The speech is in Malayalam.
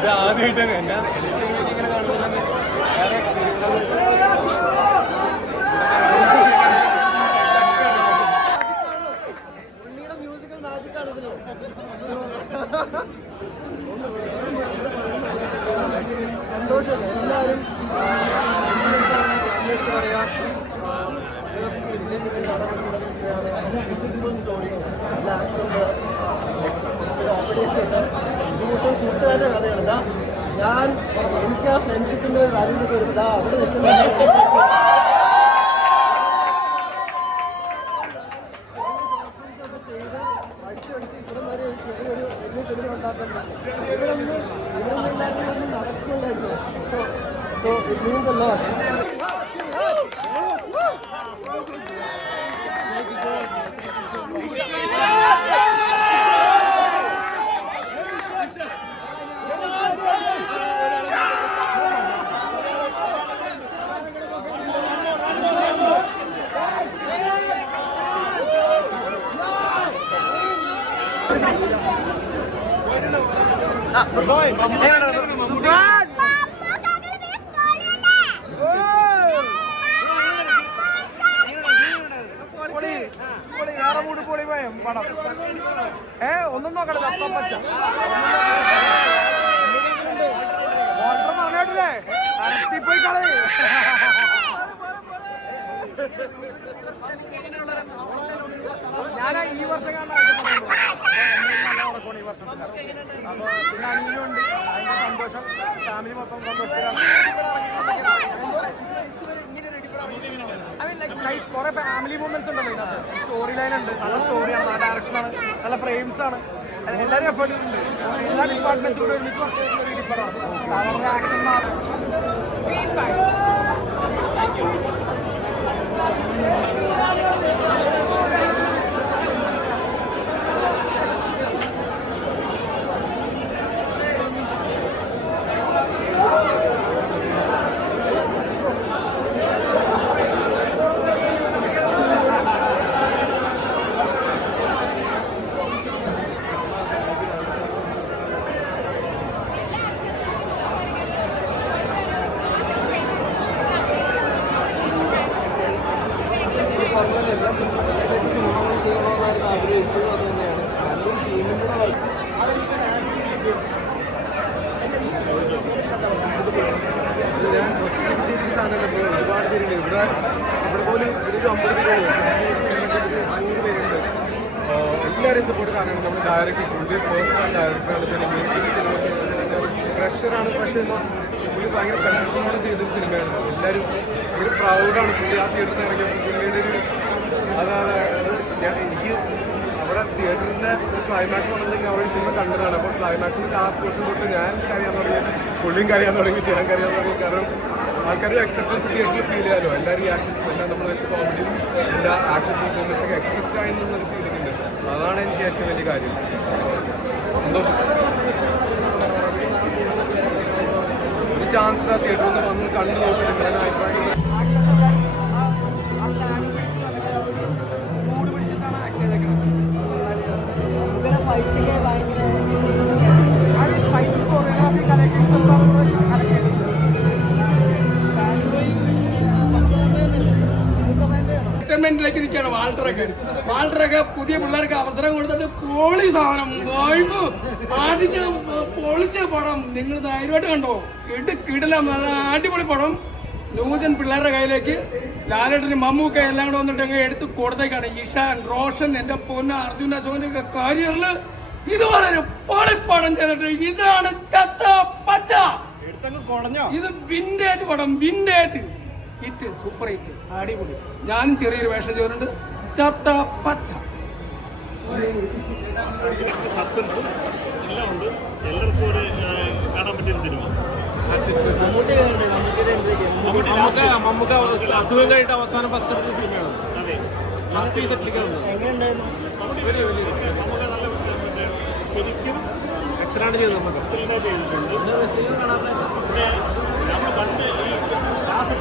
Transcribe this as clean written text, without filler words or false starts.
ഇത് ആദ്യമായിട്ടാണ് എന്നാ ഇങ്ങനെ കാണുന്നത്. പുള്ളിയുടെ മ്യൂസിക്കൽ മാജിക്കാണ് ഇതിന്. സന്തോഷം. എല്ലാവരും പറയാം സ്റ്റോറി നല്ല ആക്ഷനുണ്ട്, കോമഡിയൊക്കെ ഉണ്ട്. ഇതിനിപ്പം കൂട്ടുകാരുടെ കഥയാണ്. ഇതാ ഞാൻ എനിക്ക് ആ ഫ്രണ്ട്ഷിപ്പിൻ്റെ ഒരു കാര്യങ്ങളൊക്കെ വരുന്നത് അവിടെ നിൽക്കുന്ന So it means a lot. ഒന്നും നോക്കണേ പച്ച ഓർഡർ പറഞ്ഞിട്ടില്ലേ അരത്തിപ്പോയി കളി. ഞാൻ ഈ വർഷം കാണാൻ ഈ വർഷത്തില്ല. അപ്പൊ പിന്നെ അനിയനുണ്ട്, അതിന്റെ സന്തോഷം ഫാമിലി മൊത്തം സന്തോഷത്തിലാണ്. നൈസ് കുറെ ഫാമിലി മൂവ്മെന്റ്സ് ഉണ്ടല്ലോ ഇതിനകത്ത്. സ്റ്റോറി ലൈൻ ഉണ്ട്, നല്ല സ്റ്റോറിയാണ്, നല്ല ഡയറക്ഷനാണ്, നല്ല ഫ്രെയിംസ് ആണ്. എല്ലാവരും എഫേർട്ട് ഉണ്ട്. എല്ലാ ഡിപ്പാർട്ട്മെന്റ്സിലൂടെ ഒരുമിച്ച് വർക്ക് ചെയ്യുന്ന ഒരു ഡിപ്പാർട്ടാണ്. സാധാരണ ആക്ഷൻ മാത്രം. എല്ലാ സിനിമകളും ചെയ്യണമെന്നായിരുന്നു ആഗ്രഹം. ഇപ്പോഴും അത് തന്നെയാണ്. നല്ലൊരു ടീമിൻ്റെ ഒരുപാട് പേരുണ്ട് ഇവിടെ. ഇവിടെ പോലും ഒരു 50 പേരുണ്ട്. എല്ലാവരെയും സപ്പോർട്ട് കാണണം. നമ്മൾ ഡയറക്റ്റ് പുള്ളി പേഴ്സണൽ ഡയറക്ടറാണ്. പ്രഷറാണ്. പക്ഷേ പുള്ളി ഭയങ്കര കൺഫ്യൂഷനോടെ ചെയ്തൊരു സിനിമയാണ്. എല്ലാവരും ഒരു പ്രൗഡാണ് പുള്ളി ആ തിയേറ്ററിൽ ഇറങ്ങിയപ്പോൾ. പുള്ളിയുടെ ഒരു എനിക്ക് അവിടെ തിയേറ്ററിൻ്റെ ഒരു ക്ലൈമാക്സ് വന്നിട്ടുണ്ടെങ്കിൽ അവിടെ സിനിമ കണ്ടതാണ്. അപ്പോൾ ക്ലൈമാക്സിൻ്റെ ലാസ്റ്റ് പോർഷൻ തൊട്ട് ഞാൻ കരയാൻ തുടങ്ങി, പുള്ളിയും കരയാൻ തുടങ്ങി, ക്ഷീണം കരയാൻ തുടങ്ങി. കാരണം ആൾക്കാരുടെ അക്സെപ്റ്റൻസ് തിയേറ്ററിൽ ഫീൽ ചെയ്യാമല്ലോ. എല്ലാ റിയാക്ഷൻസും എല്ലാം നമ്മൾ വെച്ച് കോമഡിയും എല്ലാ ആക്ഷൻ പെർഫോമൻസൊക്കെ അക്സെപ്റ്റ് ആയി എന്നൊരു ഫീലിംഗ് ഉണ്ട്. അതാണ് എനിക്ക് ഏറ്റവും വലിയ കാര്യം. സന്തോഷം. ഒരു ചാൻസ് ആ തിയേറ്ററിൽ നിന്ന് വന്ന് കണ്ടു നോക്കിയിട്ടുണ്ട്. ഞാൻ അഭിപ്രായം ിലേക്ക് നിൽക്കുകയാണ് വാൾട്ടറൊക്കെ പുതിയ പിള്ളേർക്ക് അവസരം കൊടുത്തിട്ട് പോളി സാധനം വൈബ് ആടിച്ച് പൊളിച്ച പടം നിങ്ങൾ ധൈര്യമായിട്ട് കണ്ടോ. കിടിലം നല്ല അടിപൊളി പടം. നൂജൻ പിള്ളേരുടെ കയ്യിലേക്ക് ലാലേട്ടന് മമ്മൂക്ക എല്ലാം കൂടെ വന്നിട്ട് അങ്ങ് എടുത്ത് കൊടുത്തേക്കാണ്. ഇഷാൻ, റോഷൻ, എന്റെ പൊന്ന അർജുന അശോകന്റെ ഒക്കെ കരിയറിൽ ഇതുപോലെ ഒരു പൊളിപ്പടം ചെയ്തിട്ട് ഇതാണ് ചത്ത പച്ച. ഇത് വിന്റേജ് പടം, വിന്റേജ് ഹിറ്റ്, സൂപ്പർ ഹിറ്റ്, അടിപൊളി. ഞാനും ചെറിയൊരു വേഷം ചെയ്തിട്ടുണ്ട്. ചത്ത പച്ച. സസ്പെൻസും എല്ലാം ഉണ്ട്. എല്ലാവർക്കും ഒരു കാണാൻ പറ്റിയൊരു സിനിമ. മമ്മൂക്ക അസുഖം കഴിഞ്ഞിട്ട് അവസാനം ഫസ്റ്റ് എടുത്ത സിനിമയാണ്. അതെ, ശരിക്കും എക്സലന്റ് ചെയ്തിട്ടുണ്ട്. പിന്നെ നമ്മൾ പണ്ട് ഈ ക്ലാസ്